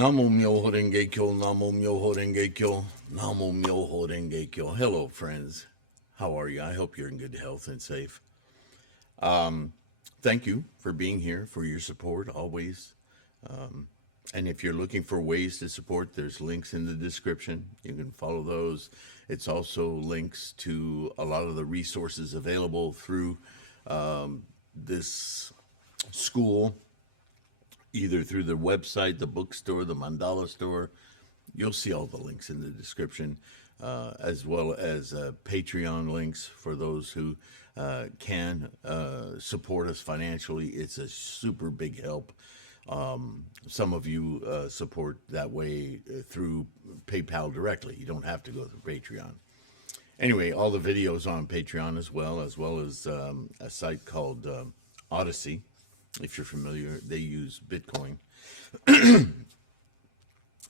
Namo Myoho Renge Kyo, Namo Myoho Renge Kyo, Namo Myoho Renge Kyo. Hello, friends. How are you? I hope you're in good health and safe. Thank you for being here, for your support always. And if you're looking for ways to support, there's links in the description. You can follow those. It's also links to a lot of the resources available through this school, either through the website, the bookstore, the mandala store. You'll see all the links in the description, as well as Patreon links for those who can support us financially. It's a super big help. Some of you support that way through PayPal directly. You don't have to go through Patreon. Anyway, all the videos on Patreon as well as a site called Odyssey. If you're familiar, they use Bitcoin. I'm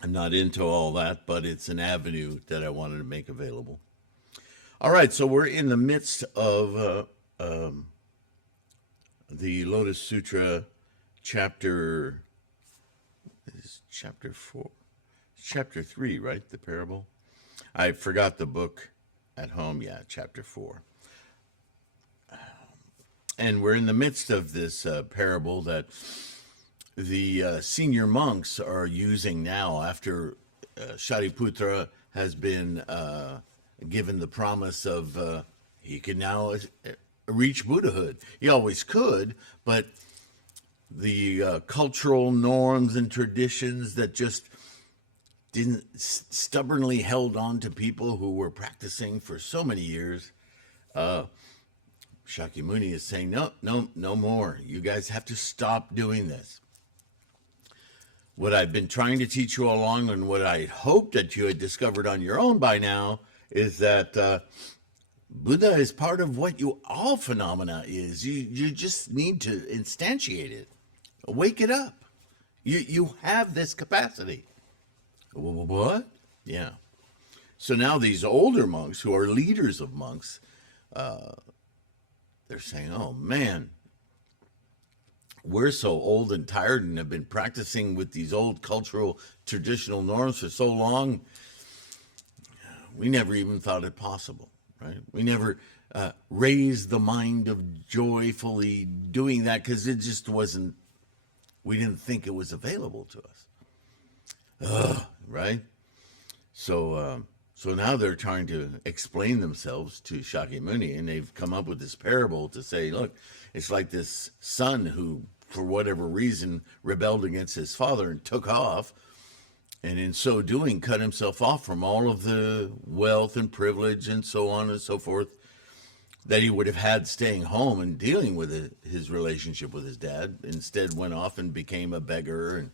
not into all that, but it's an avenue that I wanted to make available. All right, so we're in the midst of the Lotus Sutra chapter 4. Chapter 3, right? The parable. I forgot the book at home. Yeah, chapter 4. And we're in the midst of this parable that the senior monks are using now after Shariputra has been given the promise of he can now reach Buddhahood. He always could, but the cultural norms and traditions that just didn't stubbornly held on to people who were practicing for so many years. Shakyamuni is saying, no more. You guys have to stop doing this. What I've been trying to teach you all along, and what I hoped that you had discovered on your own by now, is that Buddha is part of what all phenomena is. You just need to instantiate it. Wake it up. You have this capacity. What? Yeah. So now these older monks, who are leaders of monks, they're saying, oh man, we're so old and tired and have been practicing with these old cultural traditional norms for so long, we never even thought it possible, right? We never raised the mind of joyfully doing that because it just wasn't, we didn't think it was available to us. Right? So now they're trying to explain themselves to Shakyamuni, and they've come up with this parable to say, look, it's like this son who, for whatever reason, rebelled against his father and took off, and in so doing cut himself off from all of the wealth and privilege and so on and so forth that he would have had staying home and dealing with his relationship with his dad. Instead went off and became a beggar and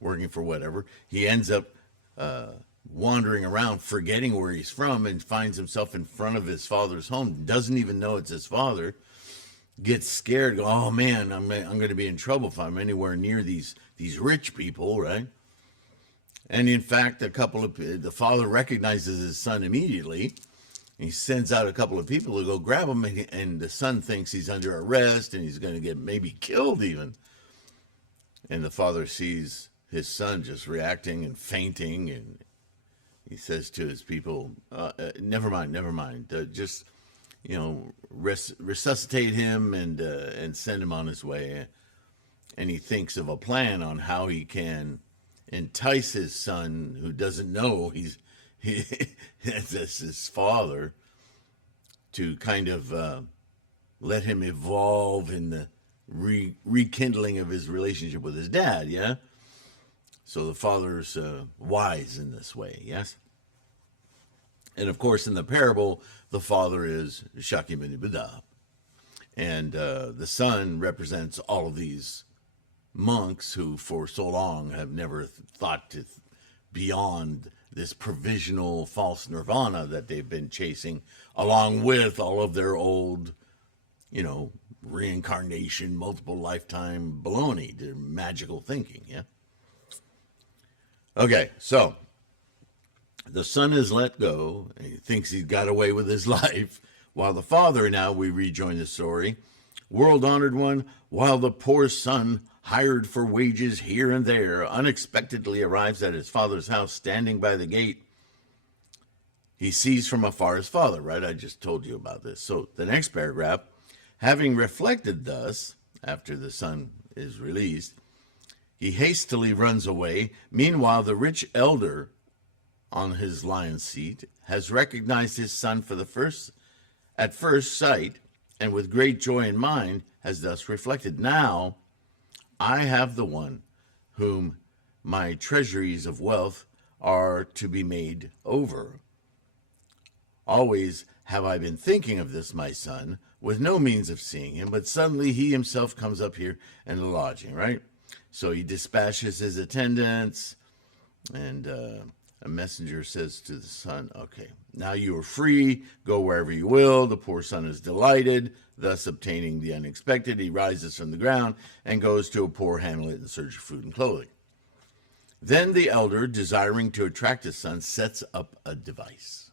working for whatever. He ends up wandering around, forgetting where he's from, and finds himself in front of his father's home, doesn't even know it's his father, gets scared, go, oh man, I'm going to be in trouble if I'm anywhere near these rich people, right? And in fact, the father recognizes his son immediately. He sends out a couple of people to go grab him, and the son thinks he's under arrest and he's going to get maybe killed even. And the father sees his son just reacting and fainting, and he says to his people, never mind, just, resuscitate him and send him on his way. And he thinks of a plan on how he can entice his son, who doesn't know that's his father, to kind of let him evolve in the rekindling of his relationship with his dad, yeah? So the father's wise in this way, yes? And of course, in the parable, the father is Shakyamuni Buddha. And the son represents all of these monks who for so long have never thought to beyond this provisional false nirvana that they've been chasing, along with all of their old, reincarnation, multiple lifetime baloney, their magical thinking, yeah? Okay, so the son is let go, and he thinks he's got away with his life, while the father, now we rejoin the story, world-honored one, while the poor son hired for wages here and there, unexpectedly arrives at his father's house. Standing by the gate, he sees from afar his father, right? I just told you about this. So the next paragraph, having reflected thus, after the son is released, he hastily runs away. Meanwhile, the rich elder on his lion's seat has recognized his son at first sight, and with great joy in mind has thus reflected, now I have the one whom my treasuries of wealth are to be made over. Always have I been thinking of this, my son, with no means of seeing him, but suddenly he himself comes up here and the lodging, right? So he dispatches his attendants, and a messenger says to the son, okay, now you are free, go wherever you will. The poor son is delighted, thus obtaining the unexpected. He rises from the ground and goes to a poor hamlet in search of food and clothing. Then the elder, desiring to attract his son, sets up a device.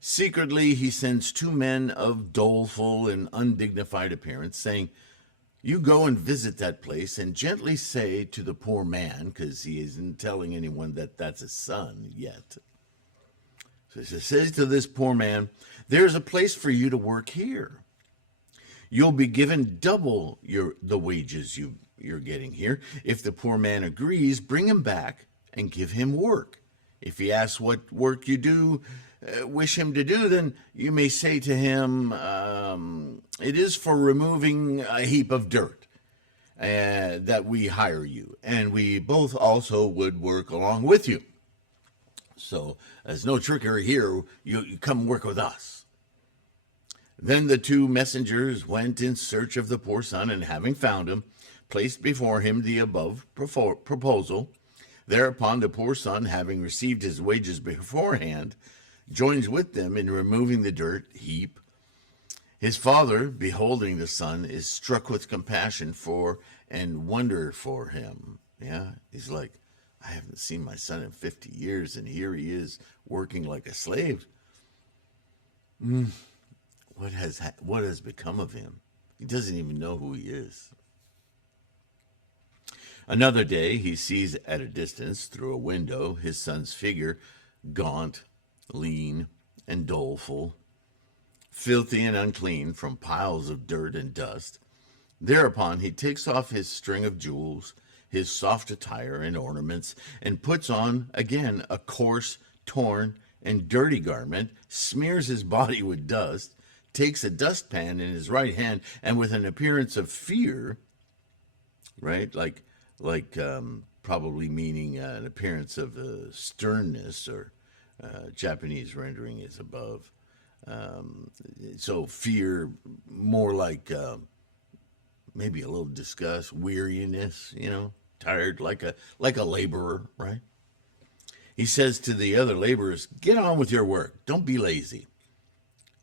Secretly, he sends 2 men of doleful and undignified appearance, saying, you go and visit that place and gently say to the poor man, because he isn't telling anyone that that's his son yet. So he says to this poor man, there's a place for you to work here. You'll be given double the wages you're getting here. If the poor man agrees, bring him back and give him work. If he asks what work you wish him to do, then you may say to him, it is for removing a heap of dirt that we hire you, and we both also would work along with you. So there's no trickery here. You come work with us. Then the 2 messengers went in search of the poor son, and having found him, placed before him the above proposal. Thereupon the poor son, having received his wages beforehand, joins with them in removing the dirt heap. His father, beholding the son, is struck with compassion for and wonder for him. Yeah, he's like, I haven't seen my son in 50 years, and here he is working like a slave. What has become of him? He doesn't even know who he is. Another day, he sees at a distance through a window his son's figure, gaunt, lean, and doleful, filthy and unclean from piles of dirt and dust. Thereupon he takes off his string of jewels, his soft attire and ornaments, and puts on again a coarse, torn, and dirty garment, smears his body with dust, takes a dustpan in his right hand, and with an appearance of fear, right, like probably meaning an appearance of sternness, or Japanese rendering is above. So fear, more like maybe a little disgust, weariness, tired, like a laborer, right? He says to the other laborers, get on with your work. Don't be lazy.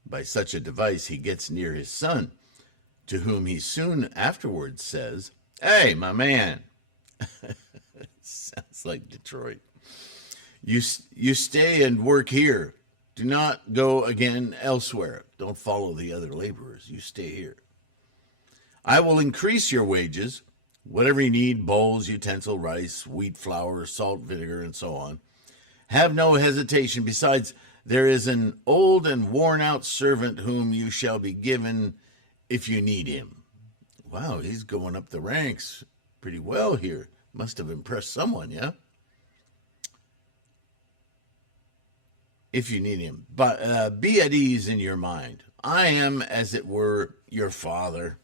By such a device, he gets near his son, to whom he soon afterwards says, hey, my man. Sounds like Detroit. You stay and work here. Do not go again elsewhere. Don't follow the other laborers. You stay here. I will increase your wages, whatever you need, bowls, utensil, rice, wheat flour, salt, vinegar, and so on. Have no hesitation. Besides, there is an old and worn-out servant whom you shall be given if you need him. Wow, he's going up the ranks pretty well here. Must have impressed someone, yeah? If you need him. But be at ease in your mind. I am, as it were, your father.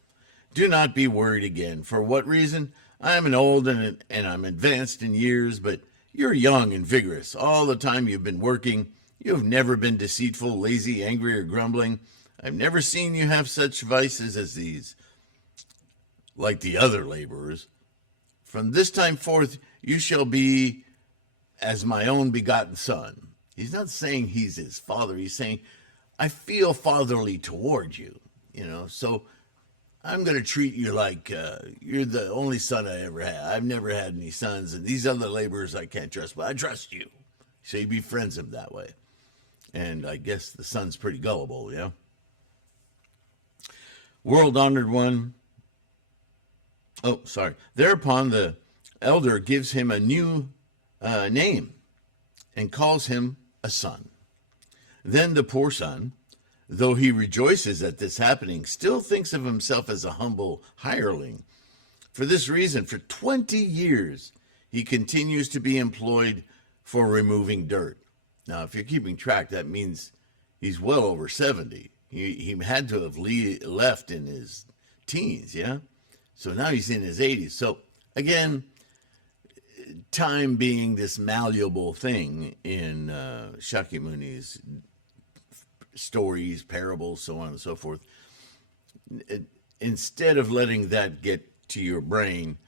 Do not be worried again. For what reason? I am an old and I'm advanced in years, but you're young and vigorous. All the time you've been working, you have never been deceitful, lazy, angry, or grumbling. I've never seen you have such vices as these, like the other laborers. From this time forth, you shall be as my own begotten son. He's not saying he's his father. He's saying, I feel fatherly toward you, so I'm going to treat you like you're the only son I ever had. I've never had any sons, and these other laborers I can't trust, but I trust you. So you befriends him that way. And I guess the son's pretty gullible, yeah? World-honored one, Oh, sorry. Thereupon the elder gives him a new name and calls him a son. Then the poor son, though he rejoices at this happening, still thinks of himself as a humble hireling. For this reason, for 20 years, he continues to be employed for removing dirt. Now, if you're keeping track, that means he's well over 70. He had to have left in his teens, yeah? So now he's in his 80s. So again, time being this malleable thing in Shakyamuni's stories, parables, so on and so forth, instead of letting that get to your brain,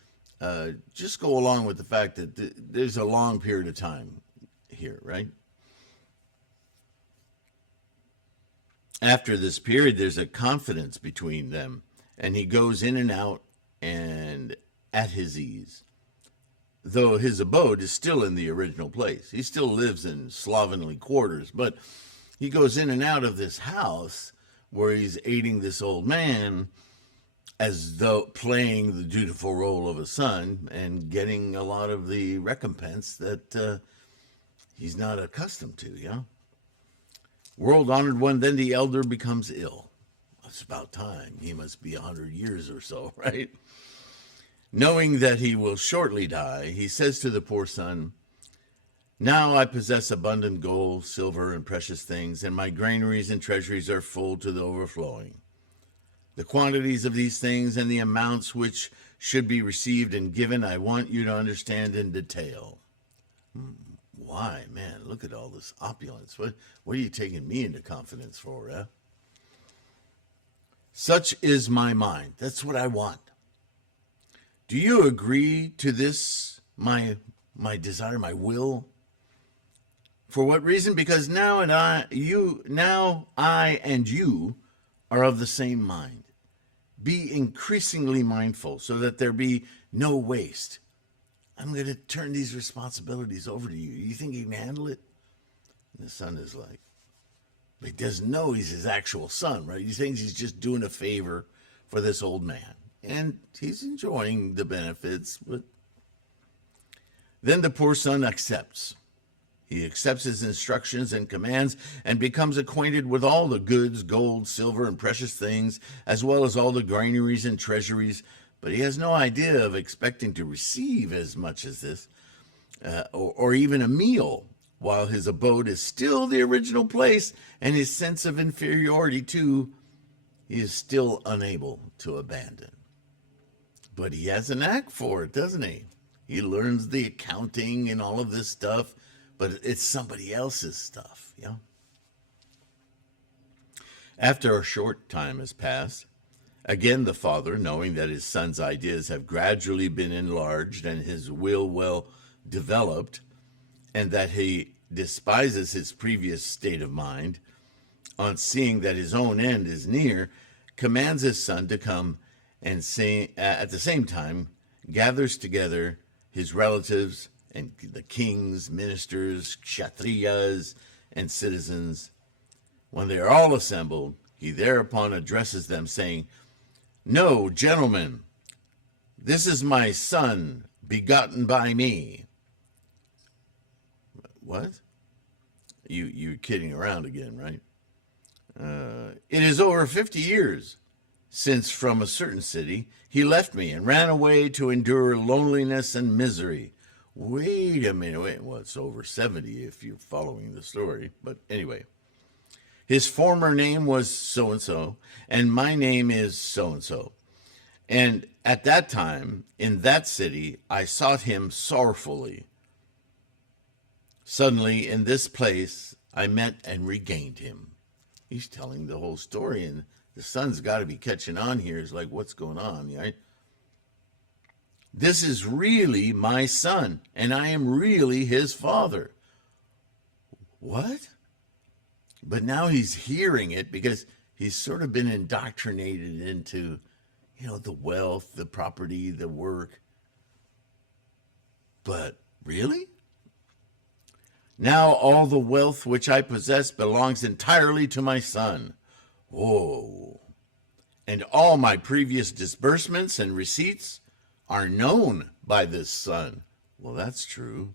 just go along with the fact that there's a long period of time here, right? After this period, there's a confidence between them, and he goes in and out and at his ease, though his abode is still in the original place. He still lives in slovenly quarters, but he goes in and out of this house where he's aiding this old man as though playing the dutiful role of a son and getting a lot of the recompense that he's not accustomed to, yeah? World honored one, then the elder becomes ill. It's about time. He must be 100 years or so, right? Knowing that he will shortly die, he says to the poor son, "Now I possess abundant gold, silver, and precious things, and my granaries and treasuries are full to the overflowing. The quantities of these things and the amounts which should be received and given, I want you to understand in detail." Why, man, look at all this opulence. What are you taking me into confidence for, eh? "Such is my mind." That's what I want. "Do you agree to this, my desire, my will? For what reason? Because now I and you are of the same mind. Be increasingly mindful so that there be no waste. I'm going to turn these responsibilities over to you. You think you can handle it?" And the son is like, but he doesn't know he's his actual son, right? He thinks he's just doing a favor for this old man. And he's enjoying the benefits. But then the poor son accepts. He accepts his instructions and commands and becomes acquainted with all the goods, gold, silver, and precious things, as well as all the granaries and treasuries. But he has no idea of expecting to receive as much as this, or even a meal, while his abode is still the original place, and his sense of inferiority, too, he is still unable to abandon. But he has a knack for it, doesn't he? He learns the accounting and all of this stuff, but it's somebody else's stuff, yeah? After a short time has passed, again the father, knowing that his son's ideas have gradually been enlarged and his will well developed, and that he despises his previous state of mind, on seeing that his own end is near, commands his son to come and at the same time gathers together his relatives and the kings, ministers, kshatriyas, and citizens. When they are all assembled, he thereupon addresses them, saying, "Know, gentlemen, this is my son, begotten by me." What? You're kidding around again, right? "It is over 50 years since from a certain city he left me and ran away to endure loneliness and misery." Wait a minute. Well, it's over 70 if you're following the story. But anyway, "His former name was so-and-so, and my name is so-and-so. And at that time, in that city, I sought him sorrowfully. Suddenly, in this place, I met and regained him." He's telling the whole story, and the son's got to be catching on here. It's like, what's going on, right? "This is really my son, and I am really his father." What? But now he's hearing it because he's sort of been indoctrinated into, the wealth, the property, the work. But really? "Now all the wealth which I possess belongs entirely to my son." Whoa. "And all my previous disbursements and receipts are known by this son. Well, that's true.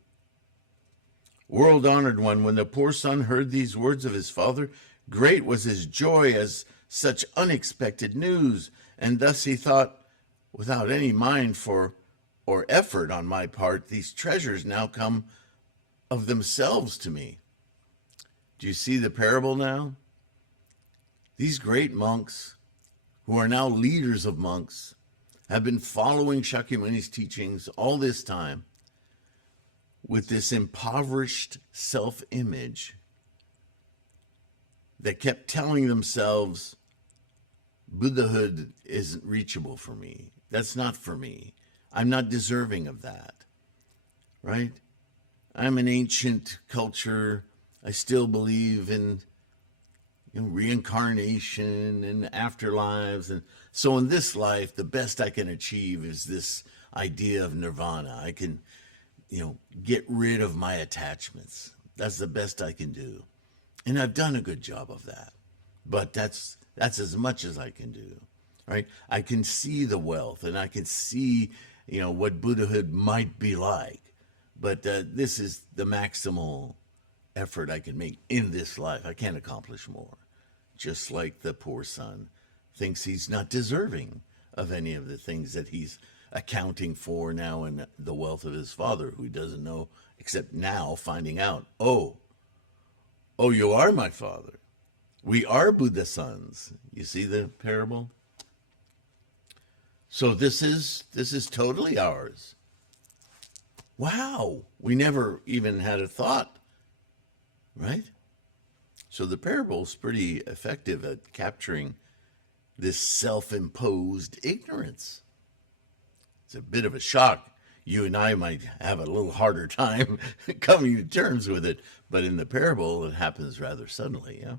World honored one, when the poor son heard these words of his father, great was his joy as such unexpected news, and thus he thought, without any mind for or effort on my part, these treasures now come of themselves to me. Do you see the parable now? These great monks, who are now leaders of monks, have been following Shakyamuni's teachings all this time with this impoverished self-image that kept telling themselves, Buddhahood isn't reachable for me. That's not for me. I'm not deserving of that, right? I'm an ancient culture. I still believe in reincarnation and afterlives. And so in this life, the best I can achieve is this idea of nirvana. I can, get rid of my attachments. That's the best I can do. And I've done a good job of that. But that's as much as I can do, right? I can see the wealth and I can see, what Buddhahood might be like. But this is the maximal effort I can make in this life. I can't accomplish more. Just like the poor son thinks he's not deserving of any of the things that he's accounting for now in the wealth of his father, who he doesn't know, except now finding out, oh, you are my father. We are Buddha sons. You see the parable? So this is totally ours. Wow, we never even had a thought, right? So the parable is pretty effective at capturing this self-imposed ignorance. It's a bit of a shock. You and I might have a little harder time coming to terms with it, but in the parable, it happens rather suddenly, yeah?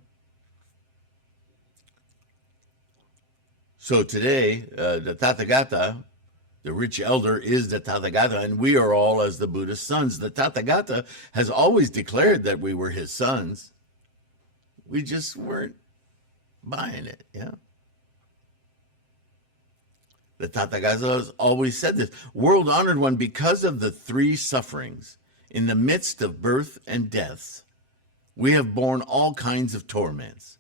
So today, the Tathagata, the rich elder, is the Tathagata, and we are all as the Buddha's sons. The Tathagata has always declared that we were his sons. We just weren't buying it, yeah? The Tathagata has always said this. World honored one, because of the three sufferings, in the midst of birth and deaths, we have borne all kinds of torments,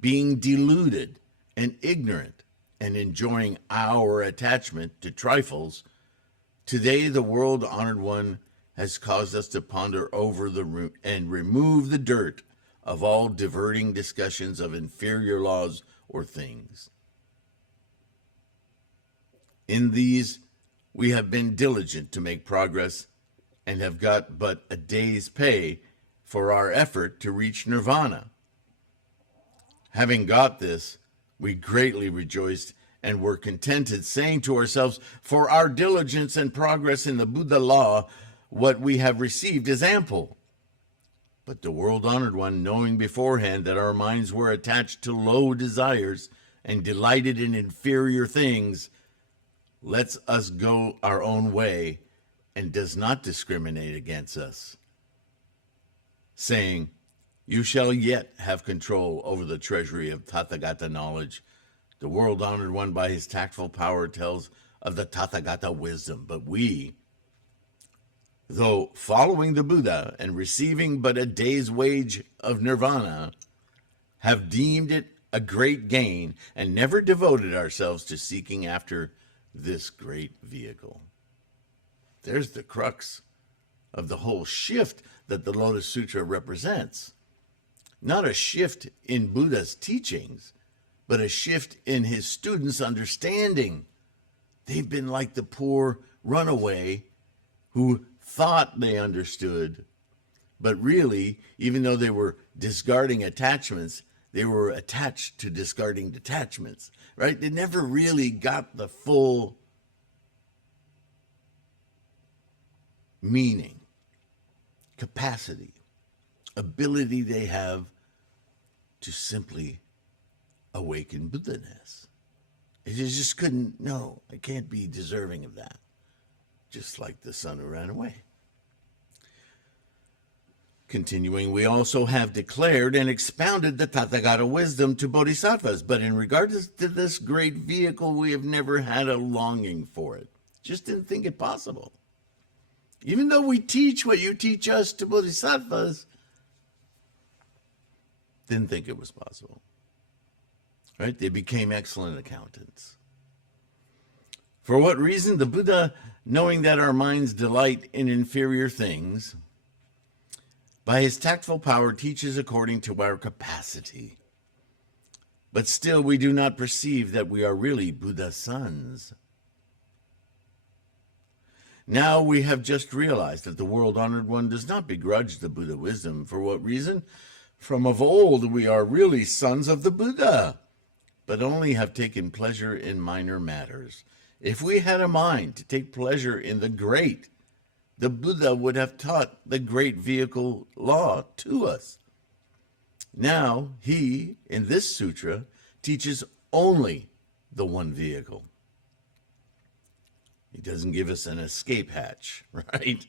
being deluded and ignorant and enjoying our attachment to trifles. Today, the world honored one has caused us to ponder over and remove the dirt of all diverting discussions of inferior laws or things. In these, we have been diligent to make progress and have got but a day's pay for our effort to reach nirvana. Having got this, we greatly rejoiced and were contented, saying to ourselves, for our diligence and progress in the Buddha law, what we have received is ample. But the world-honored one, knowing beforehand that our minds were attached to low desires and delighted in inferior things, lets us go our own way and does not discriminate against us, saying, you shall yet have control over the treasury of Tathagata knowledge. The world-honored one, by his tactful power, tells of the Tathagata wisdom. But we, though following the Buddha and receiving but a day's wage of nirvana, have deemed it a great gain and never devoted ourselves to seeking after this great vehicle. There's the crux of the whole shift that the Lotus Sutra represents. Not a shift in Buddha's teachings, but a shift in his students' understanding. They've been like the poor runaway who thought they understood, but really, even though they were discarding attachments, they were attached to discarding detachments, right? They never really got the full meaning, capacity, ability they have to simply awaken Buddha-ness. They just couldn't, no, I can't be deserving of that. Just like the son who ran away. Continuing, we also have declared and expounded the Tathagata wisdom to bodhisattvas, but in regard to this great vehicle, we have never had a longing for it. Just didn't think it possible. Even though we teach what you teach us to bodhisattvas, didn't think it was possible. Right? They became excellent accountants. For what reason? The Buddha, knowing that our minds delight in inferior things, by his tactful power teaches according to our capacity. But still we do not perceive that we are really Buddha's sons. Now we have just realized that the world-honored one does not begrudge the Buddha wisdom. For what reason? From of old we are really sons of the Buddha, but only have taken pleasure in minor matters. If we had a mind to take pleasure in the great, the Buddha would have taught the great vehicle law to us. Now he, in this sutra, teaches only the one vehicle. He doesn't give us an escape hatch, right?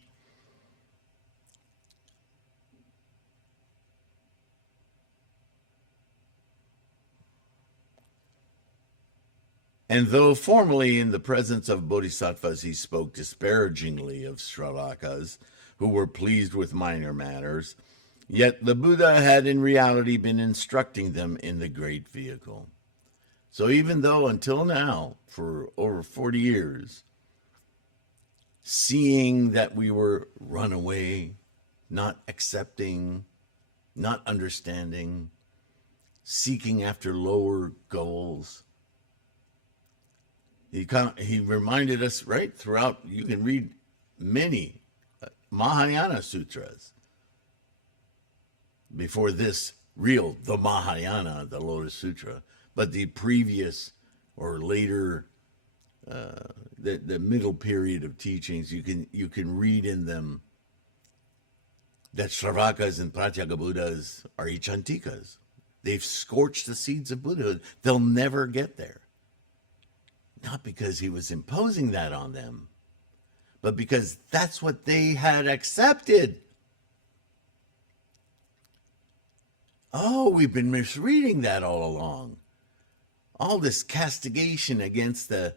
And though formerly in the presence of bodhisattvas he spoke disparagingly of Sravakas, who were pleased with minor matters, yet the Buddha had in reality been instructing them in the great vehicle. So even though until now, for over 40 years, seeing that we were runaway, not accepting, not understanding, seeking after lower goals, he reminded us, right, throughout, you can read many Mahayana sutras before this the Mahayana, the Lotus Sutra, but the previous or later, the middle period of teachings, you can read in them that Sravakas and Pratyeka Buddhas are Ichantikas. They've scorched the seeds of Buddhahood. They'll never get there. Not because he was imposing that on them, but because that's what they had accepted. Oh, we've been misreading that all along. All this castigation against the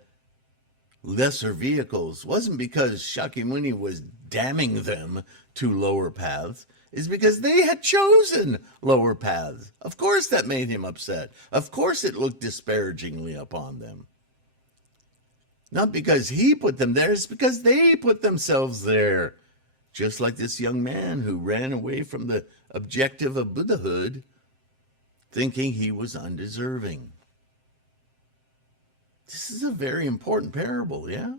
lesser vehicles wasn't because Shakyamuni was damning them to lower paths. It's because they had chosen lower paths. Of course that made him upset. Of course it looked disparagingly upon them. Not because he put them there, it's because they put themselves there. Just like this young man who ran away from the objective of Buddhahood, thinking he was undeserving. This is a very important parable, yeah?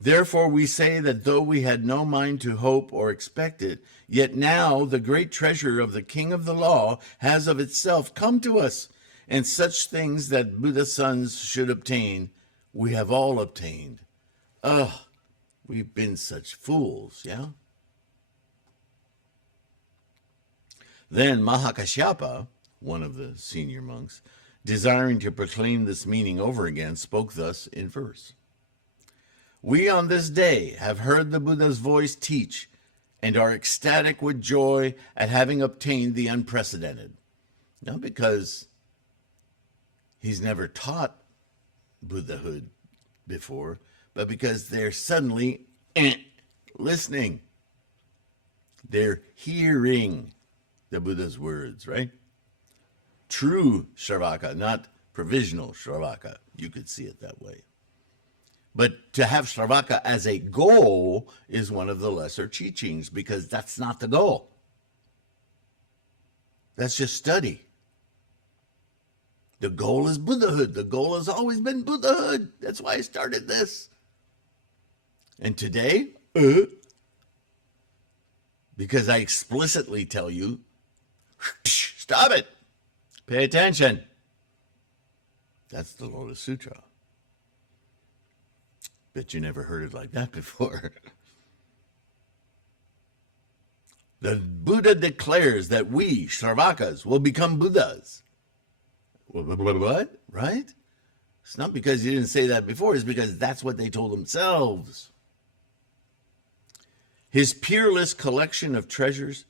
Therefore we say that though we had no mind to hope or expect it, yet now the great treasure of the King of the Law has of itself come to us, and such things that Buddha sons should obtain, we have all obtained. We've been such fools, yeah? Then Maha-Kashyapa, one of the senior monks, desiring to proclaim this meaning over again, spoke thus in verse. We on this day have heard the Buddha's voice teach and are ecstatic with joy at having obtained the unprecedented. Not because he's never taught Buddhahood before, but because they're suddenly listening. They're hearing the Buddha's words, right? True Sravaka, not provisional Sravaka. You could see it that way. But to have Sravaka as a goal is one of the lesser teachings, because that's not the goal. That's just study. The goal is Buddhahood. The goal has always been Buddhahood. That's why I started this. And today, because I explicitly tell you, stop it. Pay attention. That's the Lotus Sutra. Bet you never heard it like that before. The Buddha declares that we, Sravakas, will become Buddhas. What? Right? It's not because he didn't say that before. It's because that's what they told themselves. His peerless collection of treasures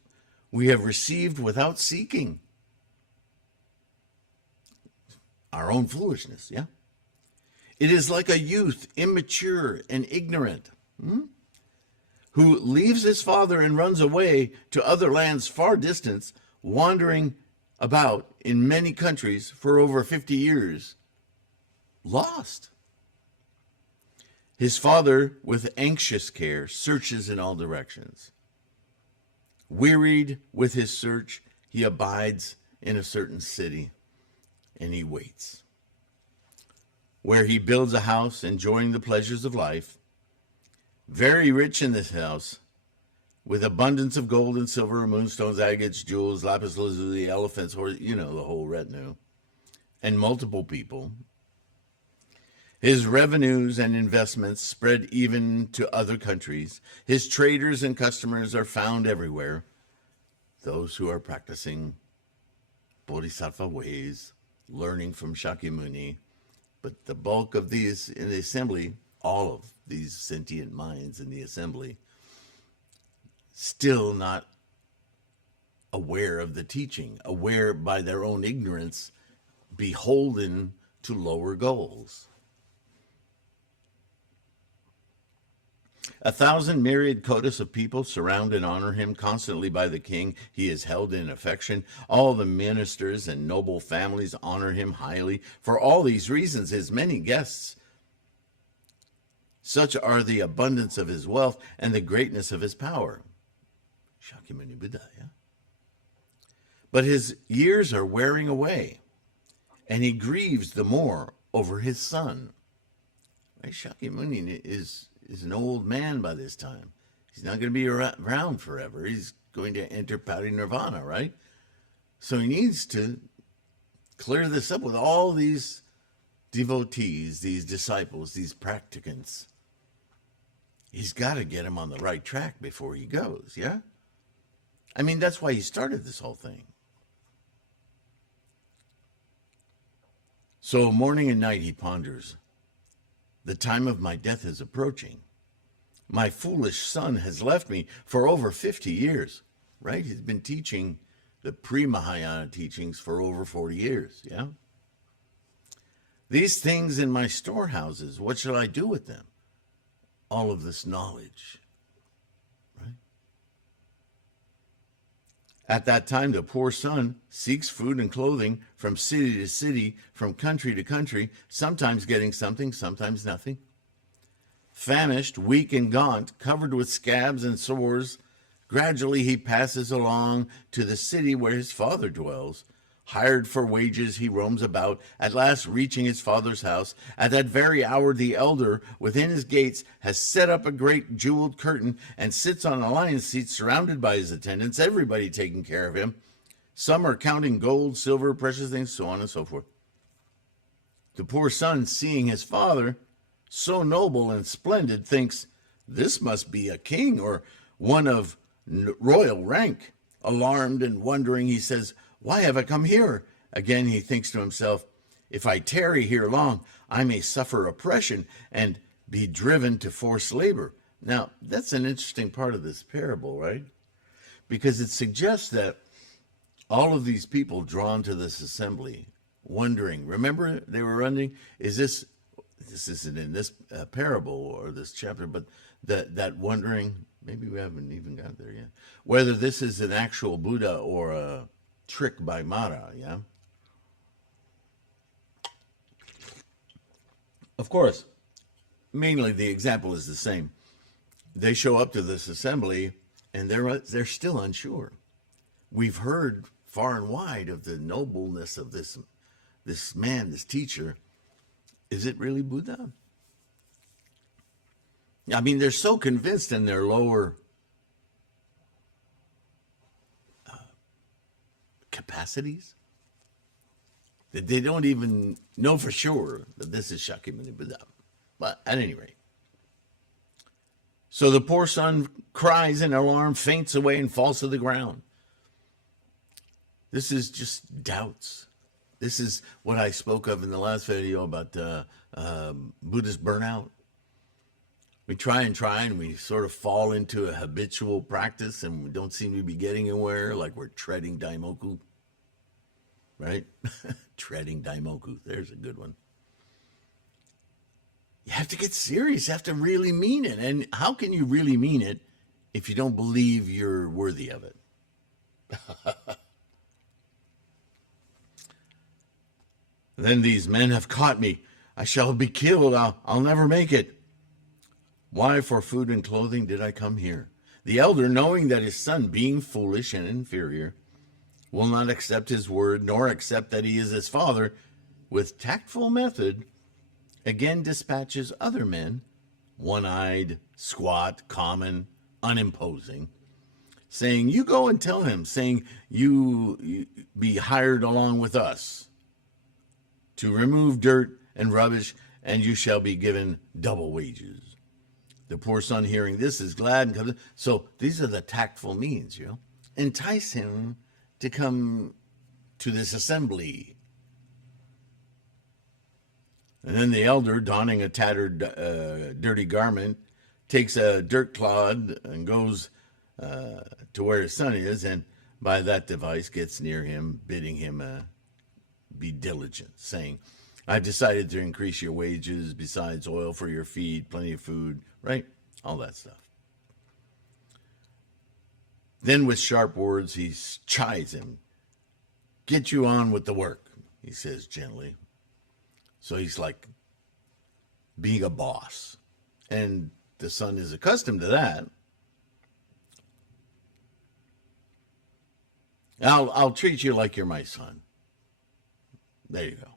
we have received without seeking. our own foolishness, yeah? It is like a youth, immature and ignorant, who leaves his father and runs away to other lands far distant, wandering about in many countries for over 50 years, lost. His father, with anxious care, searches in all directions. Wearied with his search, he abides in a certain city, and he waits, where he builds a house, enjoying the pleasures of life, very rich in this house, with abundance of gold and silver, moonstones, agates, jewels, lapis lazuli, elephants, horses, the whole retinue, and multiple people. His revenues and investments spread even to other countries. His traders and customers are found everywhere. Those who are practicing bodhisattva ways, learning from Shakyamuni. But the bulk of these in the assembly, all of these sentient minds in the assembly, still not aware of the teaching, aware by their own ignorance, beholden to lower goals. 1,000 myriad kotas of people surround and honor him constantly by the king. He is held in affection. All the ministers and noble families honor him highly. For all these reasons, his many guests, such are the abundance of his wealth and the greatness of his power. Shakyamuni Buddha, yeah? But his years are wearing away, and he grieves the more over his son. Right? Shakyamuni is an old man by this time. He's not going to be around forever. He's going to enter parinirvana, right? So he needs to clear this up with all these devotees, these disciples, these practicants. He's got to get him on the right track before he goes, yeah? I mean, that's why he started this whole thing. So morning and night he ponders. The time of my death is approaching. My foolish son has left me for over 50 years, right? He's been teaching the pre-Mahayana teachings for over 40 years, yeah? These things in my storehouses, what shall I do with them? All of this knowledge, right? At that time, the poor son seeks food and clothing from city to city, from country to country, sometimes getting something, sometimes nothing. Famished, weak and gaunt, covered with scabs and sores, gradually he passes along to the city where his father dwells. Hired for wages, he roams about, at last reaching his father's house. At that very hour, the elder within his gates has set up a great jeweled curtain and sits on a lion's seat surrounded by his attendants, everybody taking care of him. Some are counting gold, silver, precious things, so on and so forth. The poor son, seeing his father, so noble and splendid, thinks, this must be a king or one of royal rank. Alarmed and wondering, he says, why have I come here? Again, he thinks to himself, if I tarry here long, I may suffer oppression and be driven to forced labor. Now, that's an interesting part of this parable, right? Because it suggests that all of these people drawn to this assembly, wondering, remember they were wondering, this isn't in this parable or this chapter, but that wondering, maybe we haven't even got there yet, whether this is an actual Buddha or a trick by Mara, yeah? Of course, mainly the example is the same. They show up to this assembly and they're still unsure. We've heard far and wide of the nobleness of this man, this teacher. Is it really Buddha? I mean, they're so convinced in their lower capacities that they don't even know for sure that this is Shakyamuni Buddha. But at any rate, so the poor son cries in alarm, faints away, and falls to the ground. This is just doubts. This is what I spoke of in the last video about Buddhist burnout. We try and we sort of fall into a habitual practice and we don't seem to be getting anywhere, like we're treading daimoku. right? Treading daimoku. There's a good one. You have to get serious. You have to really mean it. And how can you really mean it if you don't believe you're worthy of it? Then these men have caught me. I shall be killed. I'll never make it. Why, for food and clothing, did I come here? The elder, knowing that his son, being foolish and inferior, will not accept his word, nor accept that he is his father, with tactful method, again dispatches other men, one-eyed, squat, common, unimposing, saying, you go and tell him, saying, you be hired along with us to remove dirt and rubbish, and you shall be given double wages. The poor son, hearing this, is glad and comes. So these are the tactful means, entice him to come to this assembly. And then the elder, donning a tattered, dirty garment, takes a dirt clod and goes to where his son is, and by that device gets near him, bidding him be diligent, saying, I've decided to increase your wages, besides oil for your feet, plenty of food, right? All that stuff. Then with sharp words, he chides him. Get you on with the work, he says gently. So he's like being a boss. And the son is accustomed to that. I'll treat you like you're my son. There you go.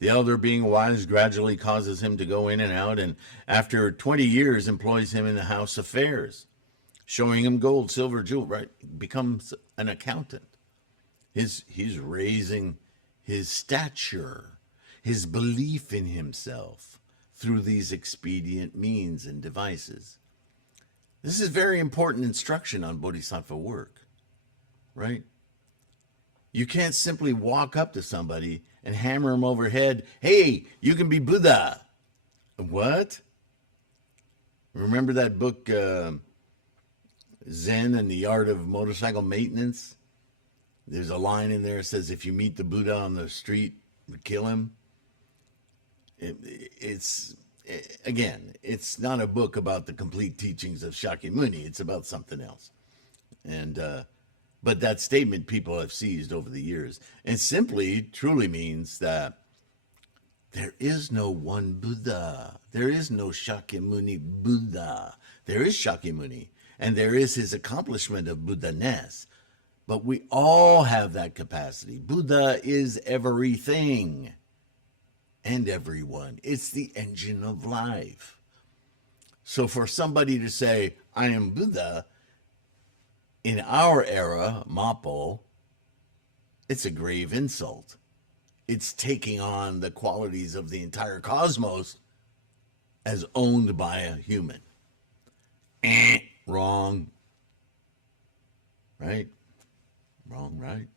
The elder, being wise, gradually causes him to go in and out, and after 20 years employs him in the house affairs, showing him gold, silver, jewel, right? Becomes an accountant. He's raising his stature, his belief in himself through these expedient means and devices. This is very important instruction on bodhisattva work, right? You can't simply walk up to somebody and hammer him overhead. Hey, you can be Buddha. What? Remember that book, Zen and the Art of Motorcycle Maintenance? There's a line in there that says, if you meet the Buddha on the street, kill him. It's not a book about the complete teachings of Shakyamuni. It's about something else. And, but that statement people have seized over the years, and simply truly means that there is no one Buddha. There is no Shakyamuni Buddha. There is Shakyamuni, and there is his accomplishment of Buddha-ness. But we all have that capacity. Buddha is everything and everyone. It's the engine of life. So for somebody to say, I am Buddha, in our era, Mapo, it's a grave insult. It's taking on the qualities of the entire cosmos as owned by a human. Wrong. Right? Wrong, right?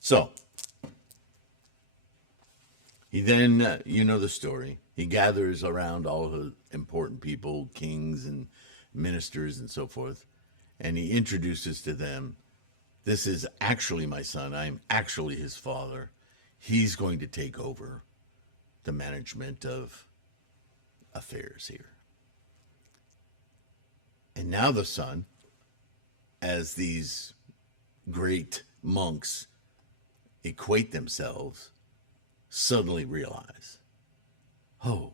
So, he then, you know the story. He gathers around all the important people, kings and ministers and so forth, and he introduces to them, this is actually my son. I'm actually his father. He's going to take over the management of affairs here. And now the son, as these great monks equate themselves, suddenly realize, oh,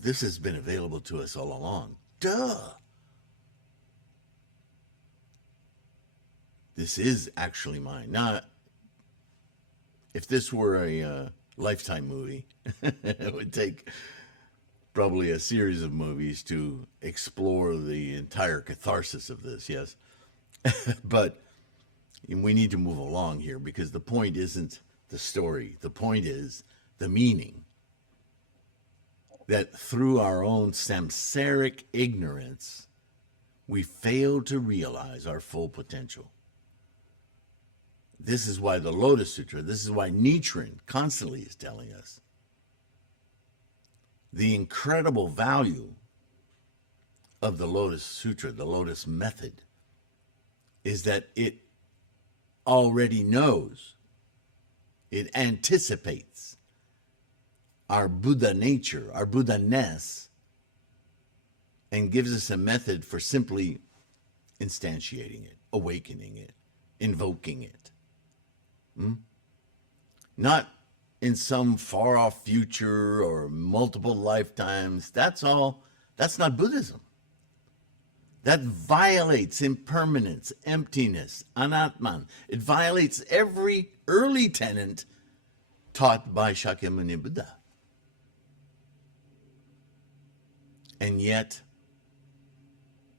this has been available to us all along. Duh. This is actually mine. Now, if this were a Lifetime movie, it would take probably a series of movies to explore the entire catharsis of this, yes. But we need to move along here, because the point isn't the story. The point is the meaning. That through our own samsaric ignorance, we fail to realize our full potential. This is why the Lotus Sutra, this is why Nichiren constantly is telling us the incredible value of the Lotus Sutra, the Lotus method, is that it already knows, it anticipates our Buddha nature, our Buddha-ness, and gives us a method for simply instantiating it, awakening it, invoking it. Not in some far-off future or multiple lifetimes. That's not Buddhism. That violates impermanence, emptiness, anatman. It violates every early tenet taught by Shakyamuni Buddha. And yet,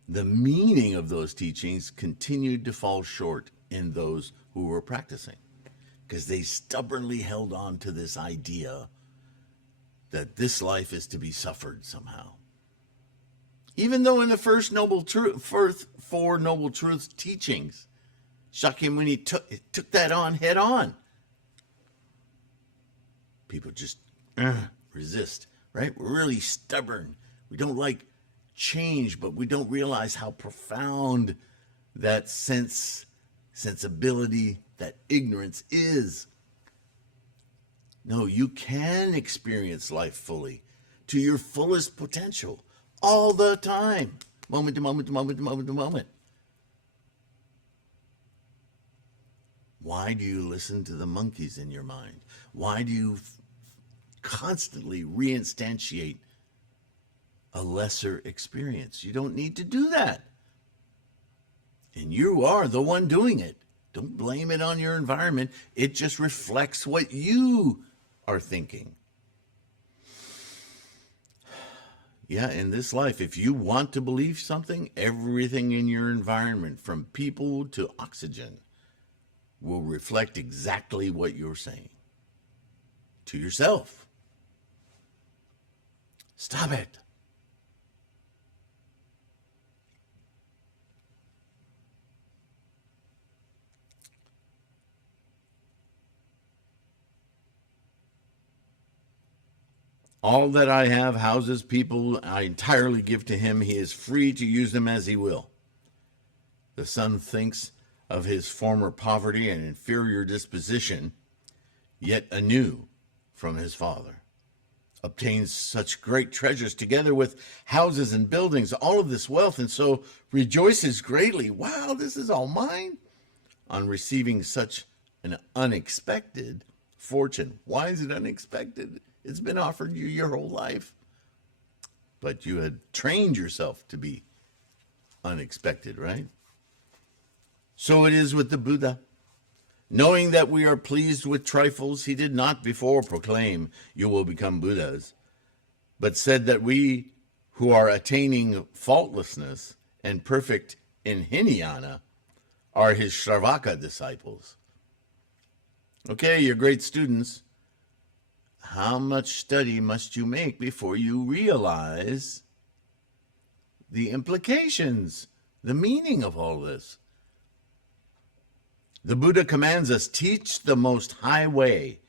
the meaning of those teachings continued to fall short in those who were practicing, because they stubbornly held on to this idea that this life is to be suffered somehow. Even though in the first four Noble Truths teachings, Shakyamuni took that on head on. People just resist, right? We're really stubborn. We don't like change, but we don't realize how profound that sensibility, that ignorance is. No, you can experience life fully, to your fullest potential, all the time, moment to moment to moment to moment to moment. Why do you listen to the monkeys in your mind? Why do you constantly reinstantiate a lesser experience? You don't need to do that. And you are the one doing it. Don't blame it on your environment. It just reflects what you are thinking. Yeah, in this life, if you want to believe something, everything in your environment, from people to oxygen, will reflect exactly what you're saying to yourself. Stop it. All that I have, houses, people, I entirely give to him. He is free to use them as he will. The son thinks of his former poverty and inferior disposition, yet anew from his father. Obtains such great treasures together with houses and buildings, all of this wealth, and so rejoices greatly. Wow, this is all mine. On receiving such an unexpected fortune. Why is it unexpected? It's been offered you your whole life. But you had trained yourself to be unexpected, right? So it is with the Buddha. Knowing that we are pleased with trifles, he did not before proclaim, "You will become Buddhas," but said that we who are attaining faultlessness and perfect in Hinayana are his Sravakas disciples. Okay, you're great students. How much study must you make before you realize the implications, the meaning of all this? The Buddha commands us, teach the most high way,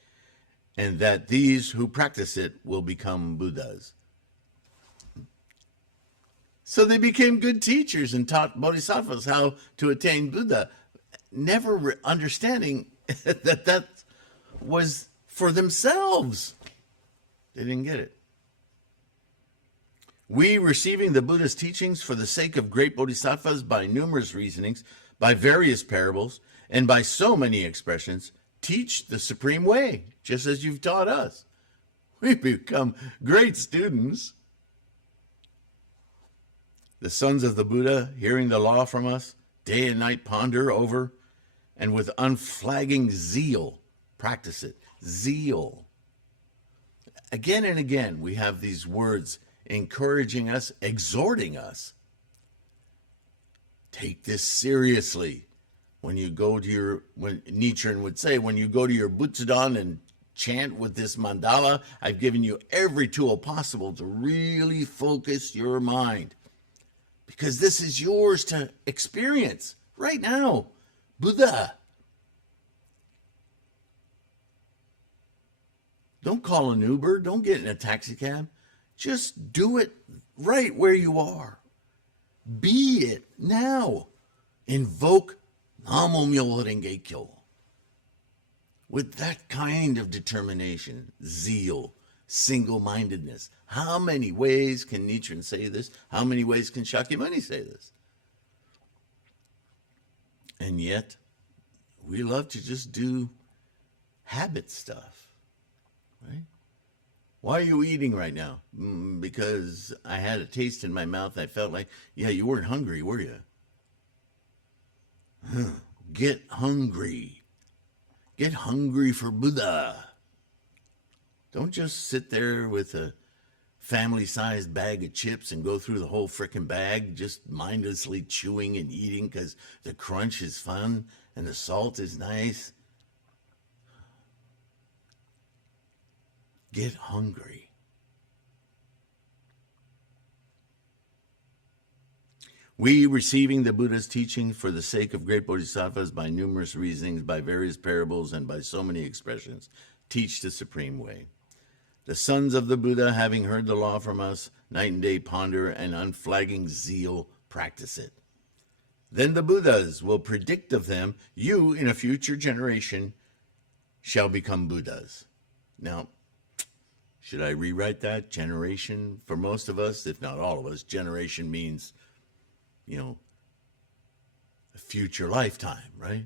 and that these who practice it will become Buddhas. So they became good teachers and taught bodhisattvas how to attain Buddha, never understanding that was for themselves. They didn't get it. We, receiving the Buddha's teachings for the sake of great bodhisattvas by numerous reasonings, by various parables, and by so many expressions, teach the supreme way, just as you've taught us. We become great students. The sons of the Buddha, hearing the law from us, day and night ponder over, and with unflagging zeal, practice it. Zeal. Again and again, we have these words encouraging us, exhorting us. Take this seriously. When you go to when Nichiren would say, when you go to your Butsudan and chant with this mandala, I've given you every tool possible to really focus your mind. Because this is yours to experience right now. Buddha. Don't call an Uber. Don't get in a taxi cab. Just do it right where you are. Be it now. Invoke Namo Myoho Renge Kyo. With that kind of determination, zeal, single-mindedness. How many ways can Nichiren say this? How many ways can Shakyamuni say this? And yet, we love to just do habit stuff, right? Why are you eating right now? Because I had a taste in my mouth. I felt like, yeah, you weren't hungry, were you? Get hungry. Get hungry for Buddha. Don't just sit there with a family-sized bag of chips and go through the whole frickin' bag just mindlessly chewing and eating because the crunch is fun and the salt is nice. Get hungry. We, receiving the Buddha's teaching for the sake of great bodhisattvas by numerous reasonings, by various parables, and by so many expressions, teach the supreme way. The sons of the Buddha, having heard the law from us, night and day ponder and unflagging zeal practice it. Then the Buddhas will predict of them, you in a future generation shall become Buddhas. Now, should I rewrite that? Generation, for most of us, if not all of us, generation means, a future lifetime, right?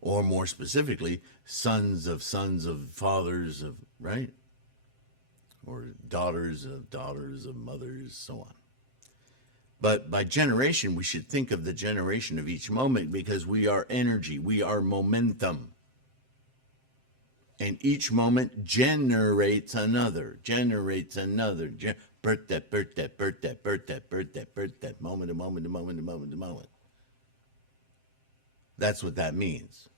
Or more specifically, sons of fathers of, right? Or daughters of mothers, so on. But by generation, we should think of the generation of each moment because we are energy, we are momentum. And each moment generates another, birth that, moment to moment to moment to moment to moment. That's what that means.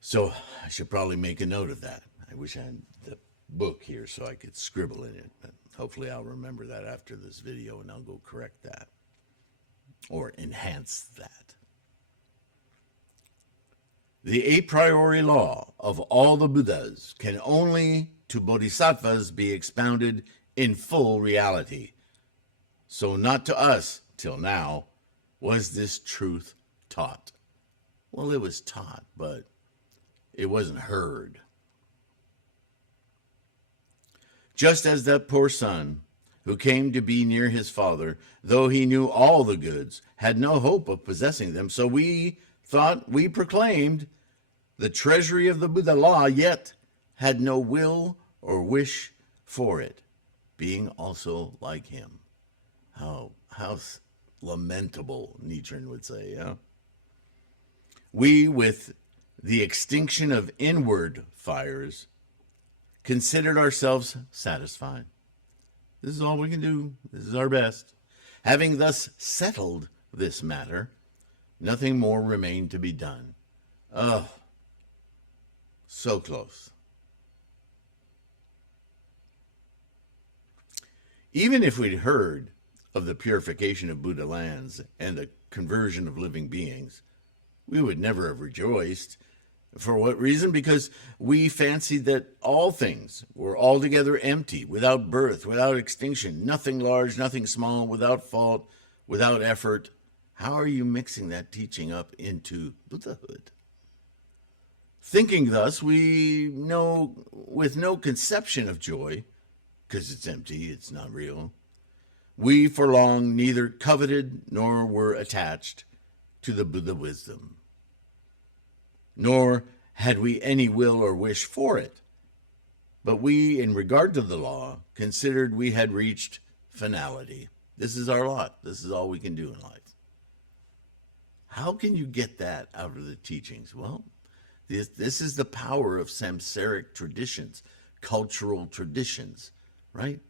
So I should probably make a note of that. I wish I had the book here so I could scribble in it, but hopefully I'll remember that after this video and I'll go correct that or enhance that. The a priori law of all the Buddhas can only to bodhisattvas be expounded in full reality. So not to us, till now, was this truth taught. Well, it was taught, but it wasn't heard. Just as that poor son who came to be near his father, though he knew all the goods, had no hope of possessing them, so we proclaimed the treasury of the Buddha law, yet had no will or wish for it, being also like him. How lamentable, Nichiren would say, yeah? We, with the extinction of inward fires, considered ourselves satisfied. This is all we can do. This is our best. Having thus settled this matter, nothing more remained to be done. Oh, so close. Even if we'd heard of the purification of Buddha lands and the conversion of living beings, we would never have rejoiced. For what reason? Because we fancied that all things were altogether empty, without birth, without extinction, nothing large, nothing small, without fault, without effort. How are you mixing that teaching up into Buddhahood? Thinking thus, we know with no conception of joy, because it's empty, it's not real, we for long neither coveted nor were attached to the Buddha wisdom, nor had we any will or wish for it. But we, in regard to the law, considered we had reached finality. This is our lot. This is all we can do in life. How can you get that out of the teachings? Well, this is the power of samsaric traditions, cultural traditions, right?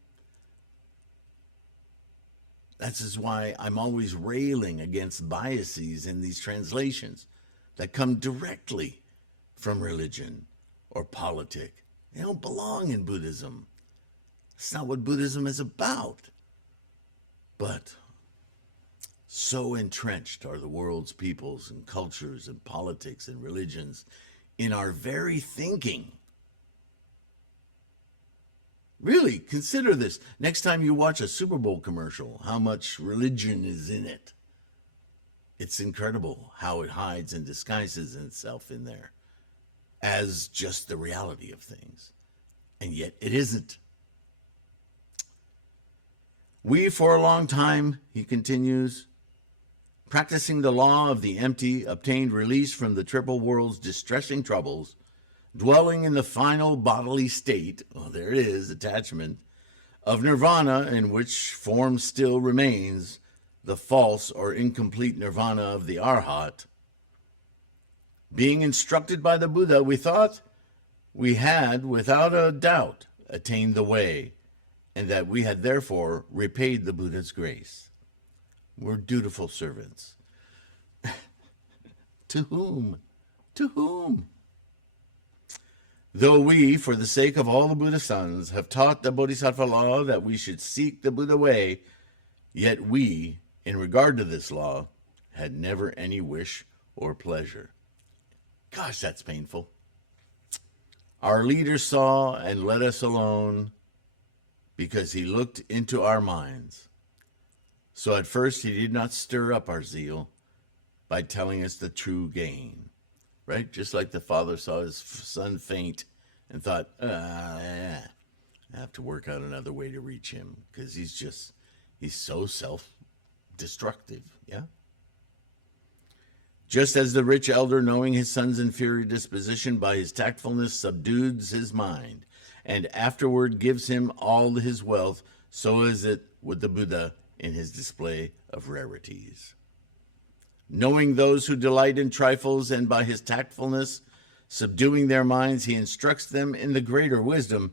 That's why I'm always railing against biases in these translations that come directly from religion or politic. They don't belong in Buddhism. It's not what Buddhism is about. But so entrenched are the world's peoples and cultures and politics and religions in our very thinking. Really, consider this. Next time you watch a Super Bowl commercial, how much religion is in it. It's incredible how it hides and disguises itself in there as just the reality of things. And yet it isn't. We, for a long time, he continues, practicing the law of the empty, obtained release from the triple world's distressing troubles, dwelling in the final bodily state, there it is, attachment, of nirvana, in which form still remains the false or incomplete nirvana of the arhat. Being instructed by the Buddha, we thought we had, without a doubt, attained the way, and that we had therefore repaid the Buddha's grace. We're dutiful servants. To whom? To whom? Though we, for the sake of all the Buddha sons, have taught the Bodhisattva law that we should seek the Buddha way, yet we, in regard to this law, had never any wish or pleasure. Gosh, that's painful. Our leader saw and let us alone because he looked into our minds. So at first he did not stir up our zeal by telling us the true gain. Right? Just like the father saw his son faint and thought, I have to work out another way to reach him because he's so self-destructive. Yeah? Just as the rich elder, knowing his son's inferior disposition, by his tactfulness subdues his mind and afterward gives him all his wealth, so is it with the Buddha in his display of rarities. Knowing those who delight in trifles, and by his tactfulness, subduing their minds, he instructs them in the greater wisdom.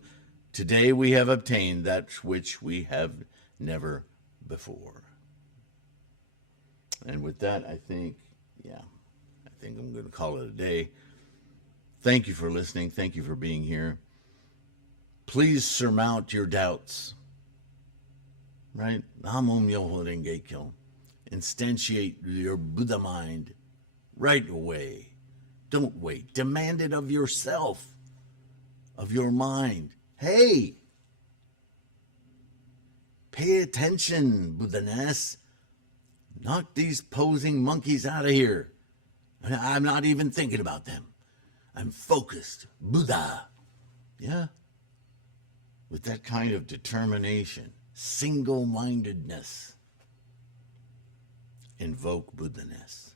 Today we have obtained that which we have never before. And with that, I think I'm going to call it a day. Thank you for listening. Thank you for being here. Please surmount your doubts. Right? Namo Myoho Renge Kyo. Instantiate your Buddha mind right away. Don't wait. Demand it of yourself, of your mind. Hey, pay attention, Buddha-ness. Knock these posing monkeys out of here. I'm not even thinking about them. I'm focused. Buddha. Yeah? With that kind of determination, single-mindedness. Invoke Buddha-ness.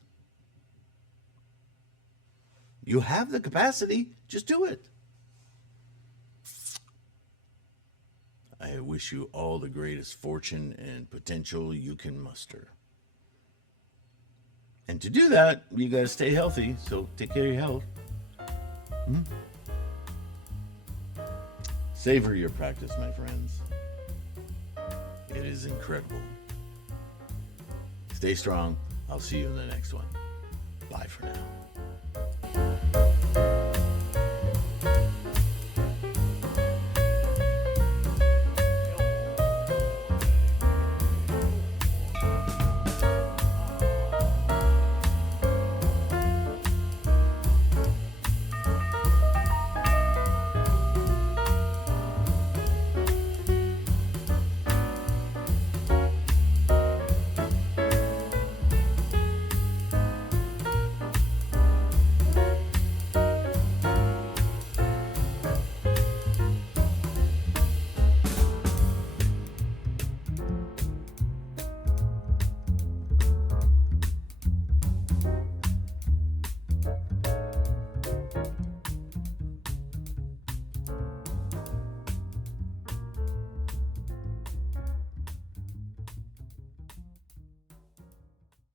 You have the capacity, just do it. I wish you all the greatest fortune and potential you can muster. And to do that, you got to stay healthy, so take care of your health. Savor your practice, my friends. It is incredible. Stay strong. I'll see you in the next one. Bye for now.